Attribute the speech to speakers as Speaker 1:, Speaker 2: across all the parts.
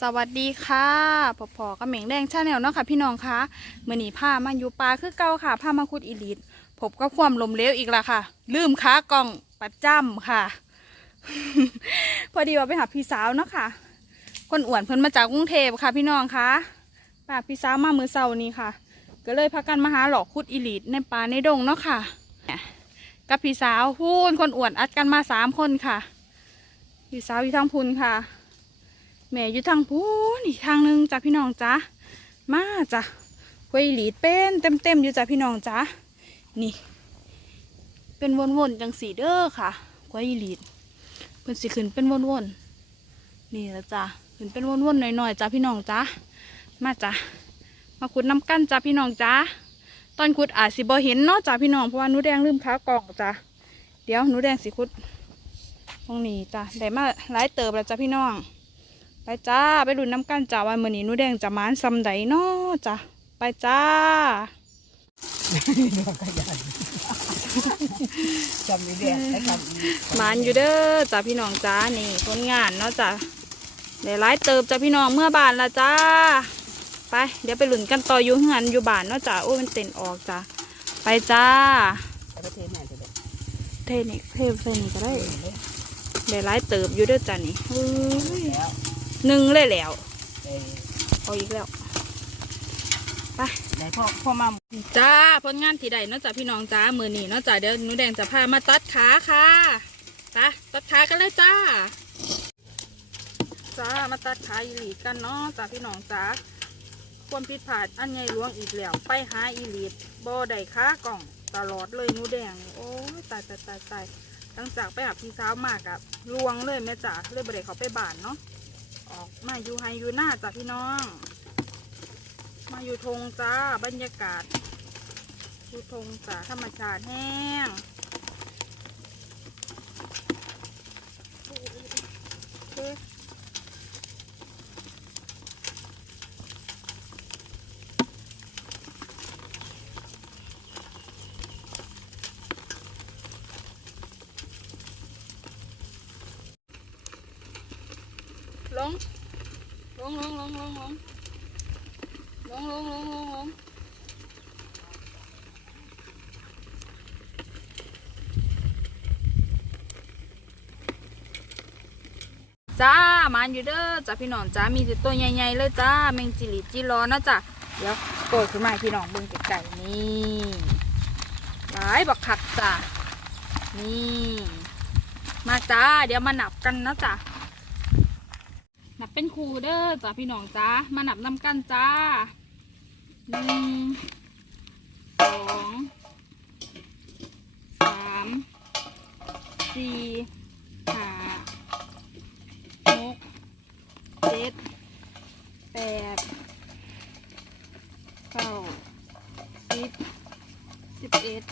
Speaker 1: สวัสดีค่ะพอพอกับเหม่งแดงชาแนลเนาะค่ะพี่น้องคะเมื่อนี้พามาอยู่ปลาคือเก่าค่ะพามาคุดอีลิตผมก็ความลมเหลวอีกและค่ะ ลืมค้ากล่องประจำค่ะ พอดีว่าไปหาพี่สาวเนาะค่ะ คนอ้วนเพิ่นมาจากกรุงเทพค่ะ พี่น้องคะป้าพี่สาวมามือเสาร์นี้ค่ะ ก็เลยพากันมาหาหลอกคุดอีลิตในป่าในดงเนาะค่ะกับพี่สาวพูนคนอ้วนอัดกันมาสามคนค่ะ พี่สาวอยู่ทางพุนค่ะ แม่อยู่ทางพูนอีกทางหนึงจ้ะพี่น้องจ้ะมาจ้ะห้วยหลีดเป็นเต็มเต็มอยู่จ้ะพี่น้องจ้ะนี่ เป็นวนๆจังสีเด้อค่ะห้วยหลีดเพิ่นสิขึ้นเป็นวนๆนี่ละจ้ะขึ้นเป็นวนๆหน่อยๆจ้ะพี่น้องจ้ะมาจ้ะมาขุดน้ำกั้นจ้ะพี่น้องจ้ะตอนขุดอาจสิบ่เห็นเนาะจ้ะพี่น้องเพราะว่าหนูแดงลืมขากล่องจ้ะเดี๋ยวหนูแดงสิขุดตรงนี้จ้ะได้มาหลายเติบแล้วจ้ะพี่น้อง ไปจ้าไปดูน้ำกันจ้าวันมื้อนี้หนูแดงจะมานซำใดเนาะจ้ะไปจ้า
Speaker 2: จำไม่ได้แล้วจำอีก
Speaker 1: มานอยู่เด้อจ้าพี่น้องจ้านี่ผลงานเนาะจ้ะได้หลายเติบจ้าพี่น้องเมื่อบานละจ้าไป เดี๋ยวไปหลุนกันต่ออยู่เฮือนอยู่บ้านเนาะจ้าโอ้ยมันเต้นออกจ้าไปจ้า
Speaker 2: แต่ประเทศไหนจะได้
Speaker 1: เทนี่เทเทนี่ก็ได้ได้หลายเติบอยู่เด้อจ้านี่เฮ้ย
Speaker 2: แล้ว
Speaker 1: หนึ่งเลยแล้ว
Speaker 2: เออ
Speaker 1: เอาอีกแล้วไป
Speaker 2: ไหนพ่อพ่อมา
Speaker 1: จ้าผลงานที่ใดเนาะจ้ะพี่น้องจ้ามือนี้เนาะจ้ะเดี๋ยวหนูแดงจะพามาตัดขาค่ะจ้าตัดขากันเลยจ้าจ้ามาตัดขาอีหลีดกันเนาะจ้าพี่น้องจ้าความผิดพลาดอันใหญ่หลวงอีกแล้วไปหาอีหลีดบ่ได้ขากล่องตลอดเลยหนูแดง โอ้ยตายตายตายตายหลังจากไปหาพี่สาวมากอะลวงเลยแม่จ้าเลยบ่ได้เขาไปบ้านเนาะ ออกมาอยู่ไฮอยู่หน้าจ้าพี่น้อง มาอยู่ทงจ้าบรรยากาศอยู่ทงจ้าธรรมชาติแห้งโอเค ลง ลงลงลงลงลงลงลงลงลงลงจ้ามันอยู่เด้อจ้าพี่น้องจ้ามีตัวใหญ่ๆเลยจ้าแมงจิลิจิรอนะจ้ะเดี๋ยวโกดขึ้นมาพี่น้องเบิ่งไก่นี่หลายบักคักจ้านี่ มาจ้าเดี๋ยวมาหนับกันนะจ้ะ นับเป็นครูเด้อจ้าพี่น้องจ้ามานับนำกันจ้าหนึ่งสองสามสี่ห้าหกเจ็ดแปดเก้าสิบสิบเอ็ด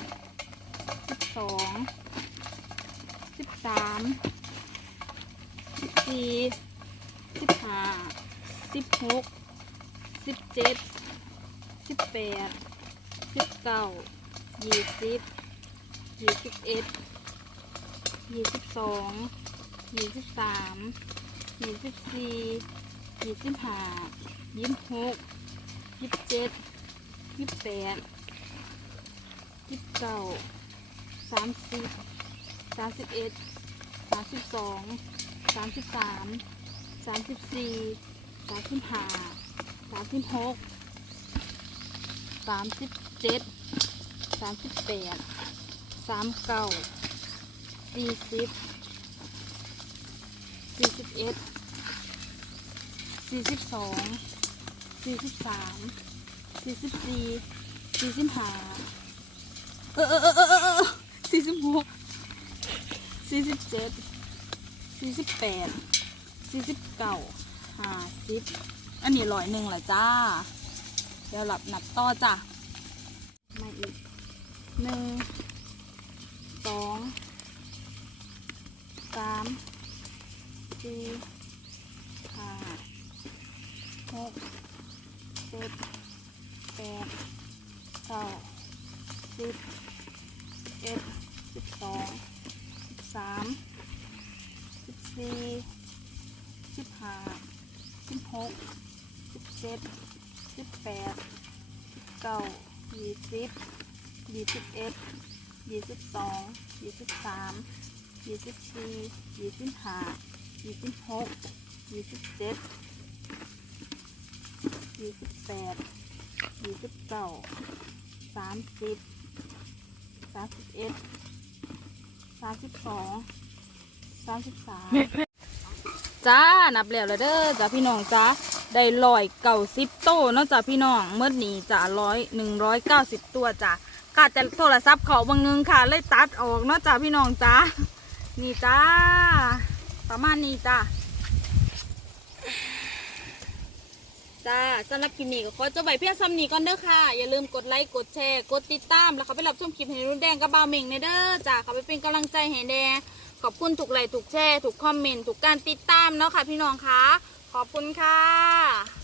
Speaker 1: สิบสองสิบสามสิบสี่ ห้าสิบหกสิบเจ็ดสิบแปดสิบเก้ายี่สิบยี่สิบเอ็ดยี่สิบสองยี่สิบสามยี่สิบสี่ยี่สิบห้ายี่สิบหกยี่สิบเจ็ดยี่สิบแปดยี่สิบเก้าสามสิบสามสิบเอ็ดสามสิบสองสามสิบสาม สามสิบสี่สามสิบห้าสามสิบหกสามสิบเจ็ดสามสิบแปดสามเก้าสี่สิบสี่สิบเอ็ดสี่สิบสองสี่สิบสามสี่สิบสี่สี่สิบห้าเออเออเออเออเออสี่สิบหกสี่สิบเจ็ดสี่สิบแปด สี่สิบเก้าห้าสิบอันนี้ร้อยหนึ่งแหละจ้า เดี๋ยวหลับนับต่อจ้ะ มาอีกหนึ่งสองสามสี่ห้าหกเจ็ดแปดเก้าสิบเอ็ดสิบสองสิบสามสิบสี่ สิบห้าสิบหกสิบเจ็ดสิบแปดสิบเก้ายี่สิบยี่สิบเอ็ดยี่สิบสองยี่สิบสามยี่สิบสี่ยี่สิบห้ายี่สิบหกยี่สิบเจ็ดยี่สิบแปดยี่สิบเก้าสามสิบสามสิบเอ็ดสามสิบสองสามสิบสาม จ้านับแล้วเลยเด้อจ้าพี่น้องจ้าได้ลอยเก่าสิบโตเนาะจ้าพี่น้องเมื่อนี้จ้าร้อยหนึ่งร้อยเก้าสิบตัวจ้าขาดแต่โทรศัพท์เขาบางนึงค่ะ เลยตัดออกเนาะจ้าพี่น้องจ้านี่จ้า ประมาณนี้จ้าจ้าสำหรับคลิปนี้ก็ขอจบไปเพียงซ้ำนี้ก่อนเด้อค่ะ อย่าลืมกดไลค์ กดแชร์ กดติดตาม แล้วเขาไปรับชมคลิปให้รุ่นแดงกับบาวเม่งในเด้อจ้าเขาไปเป็นกำลังใจให้แดง ขอบคุณทุกไลค์ทุกแชร์ทุกคอมเมนต์ทุกการติดตามเนาะค่ะพี่น้องคะขอบคุณค่ะ